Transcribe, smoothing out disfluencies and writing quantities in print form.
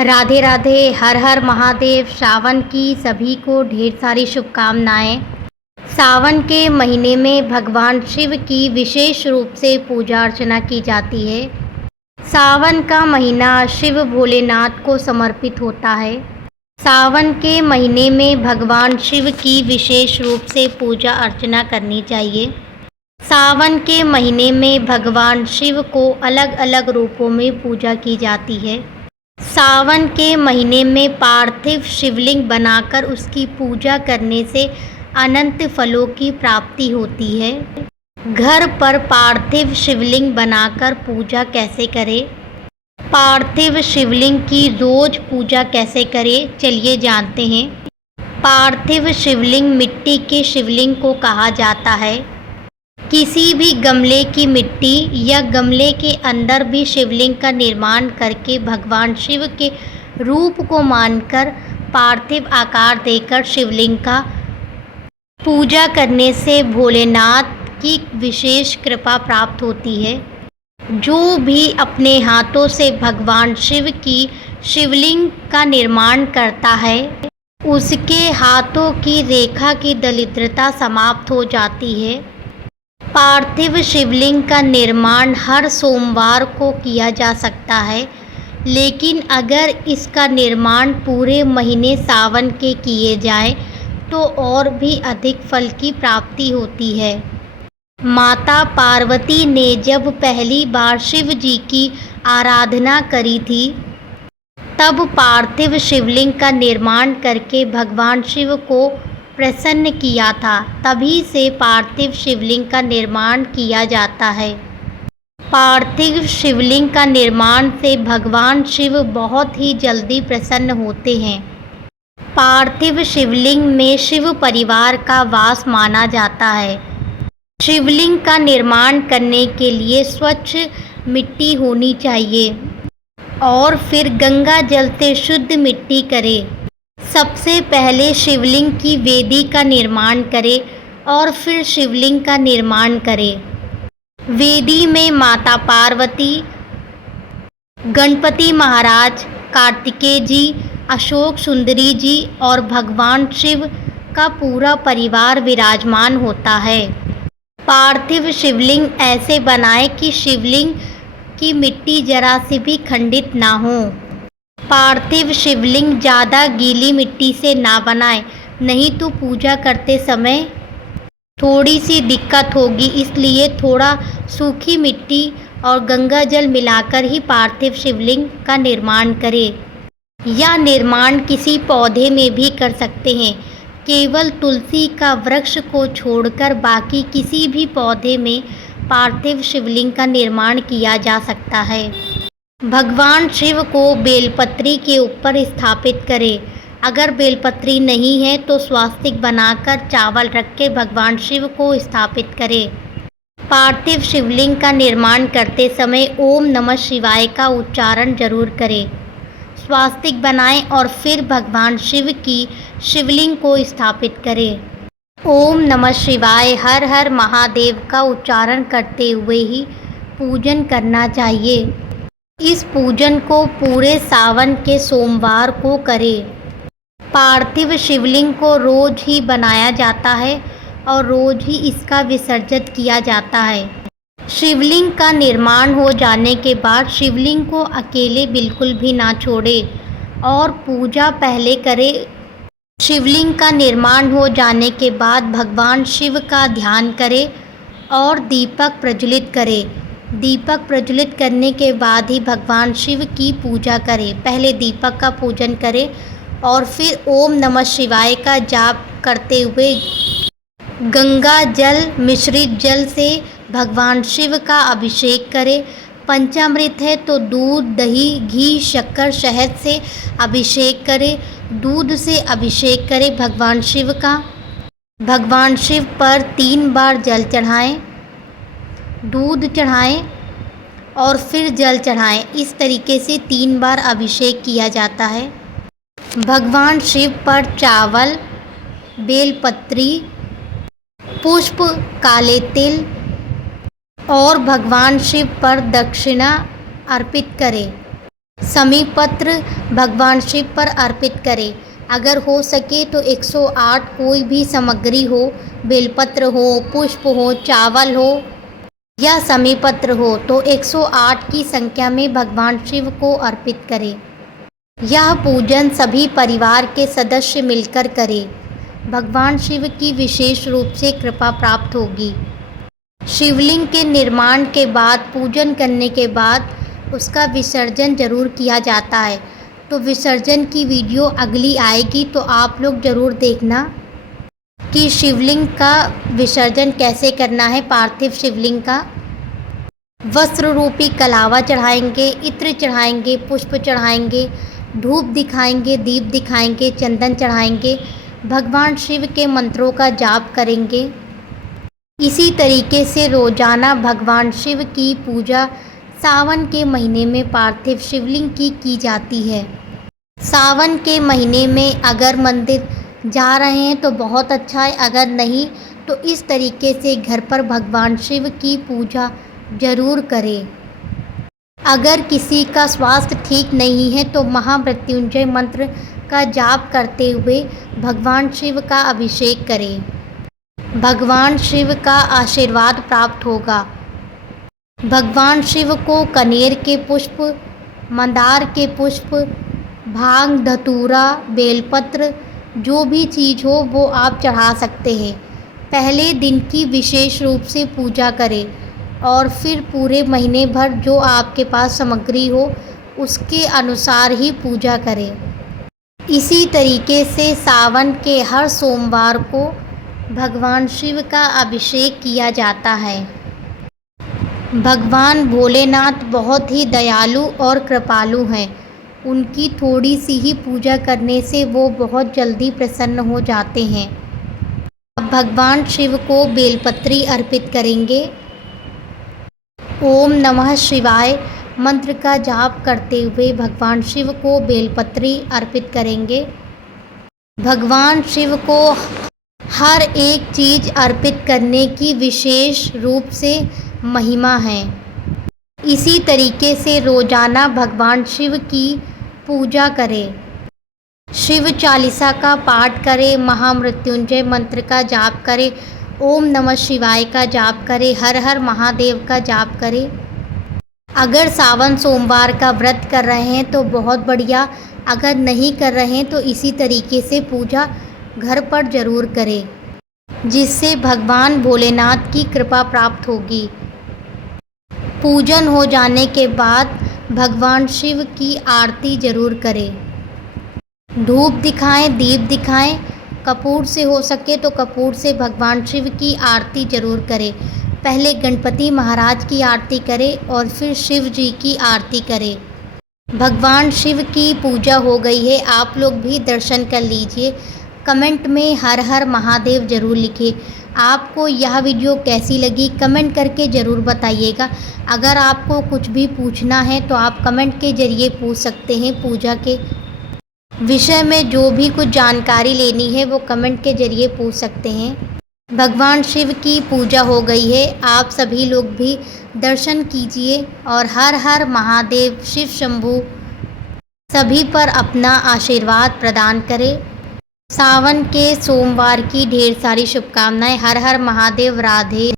राधे राधे। हर हर महादेव। सावन की सभी को ढेर सारी शुभकामनाएं। सावन के महीने में भगवान शिव की विशेष रूप से पूजा अर्चना की जाती है। सावन का महीना शिव भोलेनाथ को समर्पित होता है। सावन के महीने में भगवान शिव की विशेष रूप से पूजा अर्चना करनी चाहिए। सावन के महीने में भगवान शिव को अलग अलग रूपों में पूजा की जाती है। सावन के महीने में पार्थिव शिवलिंग बनाकर उसकी पूजा करने से अनंत फलों की प्राप्ति होती है। घर पर पार्थिव शिवलिंग बनाकर पूजा कैसे करें? पार्थिव शिवलिंग की रोज पूजा कैसे करें, चलिए जानते हैं। पार्थिव शिवलिंग मिट्टी के शिवलिंग को कहा जाता है। किसी भी गमले की मिट्टी या गमले के अंदर भी शिवलिंग का निर्माण करके भगवान शिव के रूप को मानकर पार्थिव आकार देकर शिवलिंग का पूजा करने से भोलेनाथ की विशेष कृपा प्राप्त होती है। जो भी अपने हाथों से भगवान शिव की शिवलिंग का निर्माण करता है उसके हाथों की रेखा की दरिद्रता समाप्त हो जाती है। पार्थिव शिवलिंग का निर्माण हर सोमवार को किया जा सकता है, लेकिन अगर इसका निर्माण पूरे महीने सावन के किए जाए तो और भी अधिक फल की प्राप्ति होती है। माता पार्वती ने जब पहली बार शिव जी की आराधना करी थी तब पार्थिव शिवलिंग का निर्माण करके भगवान शिव को प्रसन्न किया था। तभी से पार्थिव शिवलिंग का निर्माण किया जाता है। पार्थिव शिवलिंग का निर्माण से भगवान शिव बहुत ही जल्दी प्रसन्न होते हैं। पार्थिव शिवलिंग में शिव परिवार का वास माना जाता है। शिवलिंग का निर्माण करने के लिए स्वच्छ मिट्टी होनी चाहिए और फिर गंगा जल से शुद्ध मिट्टी करें। सबसे पहले शिवलिंग की वेदी का निर्माण करें और फिर शिवलिंग का निर्माण करें। वेदी में माता पार्वती, गणपति महाराज, कार्तिकेय जी, अशोक सुंदरी जी और भगवान शिव का पूरा परिवार विराजमान होता है। पार्थिव शिवलिंग ऐसे बनाएं कि शिवलिंग की मिट्टी जरा से भी खंडित ना हो। पार्थिव शिवलिंग ज़्यादा गीली मिट्टी से ना बनाएं, नहीं तो पूजा करते समय थोड़ी सी दिक्कत होगी। इसलिए थोड़ा सूखी मिट्टी और गंगा जल मिलाकर ही पार्थिव शिवलिंग का निर्माण करें, या निर्माण किसी पौधे में भी कर सकते हैं। केवल तुलसी का वृक्ष को छोड़कर बाकी किसी भी पौधे में पार्थिव शिवलिंग का निर्माण किया जा सकता है। भगवान शिव को बेलपत्री के ऊपर स्थापित करें। अगर बेलपत्री नहीं है तो स्वास्तिक बनाकर चावल रख के भगवान शिव को स्थापित करें। पार्थिव शिवलिंग का निर्माण करते समय ओम नमः शिवाय का उच्चारण जरूर करें। स्वास्तिक बनाएं और फिर भगवान शिव की शिवलिंग को स्थापित करें। ओम नमः शिवाय, हर हर महादेव का उच्चारण करते हुए ही पूजन करना चाहिए। इस पूजन को पूरे सावन के सोमवार को करें। पार्थिव शिवलिंग को रोज ही बनाया जाता है और रोज ही इसका विसर्जन किया जाता है। शिवलिंग का निर्माण हो जाने के बाद शिवलिंग को अकेले बिल्कुल भी ना छोड़ें और पूजा पहले करें। शिवलिंग का निर्माण हो जाने के बाद भगवान शिव का ध्यान करें और दीपक प्रज्वलित करें। दीपक प्रज्वलित करने के बाद ही भगवान शिव की पूजा करें। पहले दीपक का पूजन करें और फिर ओम नमः शिवाय का जाप करते हुए गंगा जल मिश्रित जल से भगवान शिव का अभिषेक करें। पंचामृत है तो दूध, दही, घी, शक्कर, शहद से अभिषेक करें। दूध से अभिषेक करें भगवान शिव का। भगवान शिव पर 3 बार जल चढ़ाएं, दूध चढ़ाएं और फिर जल चढ़ाएं। इस तरीके से 3 बार अभिषेक किया जाता है। भगवान शिव पर चावल, बेलपत्री, पुष्प, काले तिल और भगवान शिव पर दक्षिणा अर्पित करें। समीप पत्र भगवान शिव पर अर्पित करें। अगर हो सके तो 108 कोई भी सामग्री हो, बेलपत्र हो, पुष्प हो, चावल हो या समीप पत्र हो तो 108 की संख्या में भगवान शिव को अर्पित करें। यह पूजन सभी परिवार के सदस्य मिलकर करें। भगवान शिव की विशेष रूप से कृपा प्राप्त होगी। शिवलिंग के निर्माण के बाद पूजन करने के बाद उसका विसर्जन जरूर किया जाता है। तो विसर्जन की वीडियो अगली आएगी, तो आप लोग ज़रूर देखना कि शिवलिंग का विसर्जन कैसे करना है। पार्थिव शिवलिंग का वस्त्र रूपी कलावा चढ़ाएंगे, इत्र चढ़ाएंगे, पुष्प चढ़ाएंगे, धूप दिखाएंगे, दीप दिखाएंगे, चंदन चढ़ाएंगे, भगवान शिव के मंत्रों का जाप करेंगे। इसी तरीके से रोजाना भगवान शिव की पूजा सावन के महीने में पार्थिव शिवलिंग की जाती है। सावन के महीने में अगर मंदिर जा रहे हैं तो बहुत अच्छा है, अगर नहीं तो इस तरीके से घर पर भगवान शिव की पूजा जरूर करें। अगर किसी का स्वास्थ्य ठीक नहीं है तो महामृत्युंजय मंत्र का जाप करते हुए भगवान शिव का अभिषेक करें। भगवान शिव का आशीर्वाद प्राप्त होगा। भगवान शिव को कनेर के पुष्प, मंदार के पुष्प, भांग, धतूरा, बेलपत्र जो भी चीज़ हो वो आप चढ़ा सकते हैं। पहले दिन की विशेष रूप से पूजा करें और फिर पूरे महीने भर जो आपके पास सामग्री हो उसके अनुसार ही पूजा करें। इसी तरीके से सावन के हर सोमवार को भगवान शिव का अभिषेक किया जाता है। भगवान भोलेनाथ बहुत ही दयालु और कृपालु हैं। उनकी थोड़ी सी ही पूजा करने से वो बहुत जल्दी प्रसन्न हो जाते हैं। अब भगवान शिव को बेलपत्री अर्पित करेंगे। ओम नमः शिवाय मंत्र का जाप करते हुए भगवान शिव को बेलपत्री अर्पित करेंगे। भगवान शिव को हर एक चीज़ अर्पित करने की विशेष रूप से महिमा है। इसी तरीके से रोजाना भगवान शिव की पूजा करें। शिव चालीसा का पाठ करें, महामृत्युंजय मंत्र का जाप करें, ओम नमः शिवाय का जाप करें, हर हर महादेव का जाप करें। अगर सावन सोमवार का व्रत कर रहे हैं तो बहुत बढ़िया, अगर नहीं कर रहे हैं तो इसी तरीके से पूजा घर पर जरूर करें, जिससे भगवान भोलेनाथ की कृपा प्राप्त होगी। पूजन हो जाने के बाद भगवान शिव की आरती जरूर करें। धूप दिखाएं, दीप दिखाएं, कपूर से हो सके तो कपूर से भगवान शिव की आरती जरूर करें। पहले गणपति महाराज की आरती करें और फिर शिव जी की आरती करें। भगवान शिव की पूजा हो गई है, आप लोग भी दर्शन कर लीजिए। कमेंट में हर हर महादेव ज़रूर लिखिए। आपको यह वीडियो कैसी लगी कमेंट करके ज़रूर बताइएगा। अगर आपको कुछ भी पूछना है तो आप कमेंट के ज़रिए पूछ सकते हैं। पूजा के विषय में जो भी कुछ जानकारी लेनी है वो कमेंट के ज़रिए पूछ सकते हैं। भगवान शिव की पूजा हो गई है, आप सभी लोग भी दर्शन कीजिए और हर हर महादेव शिव शंभू सभी पर अपना आशीर्वाद प्रदान करें। सावन के सोमवार की ढेर सारी शुभकामनाएं। हर हर महादेव। राधे।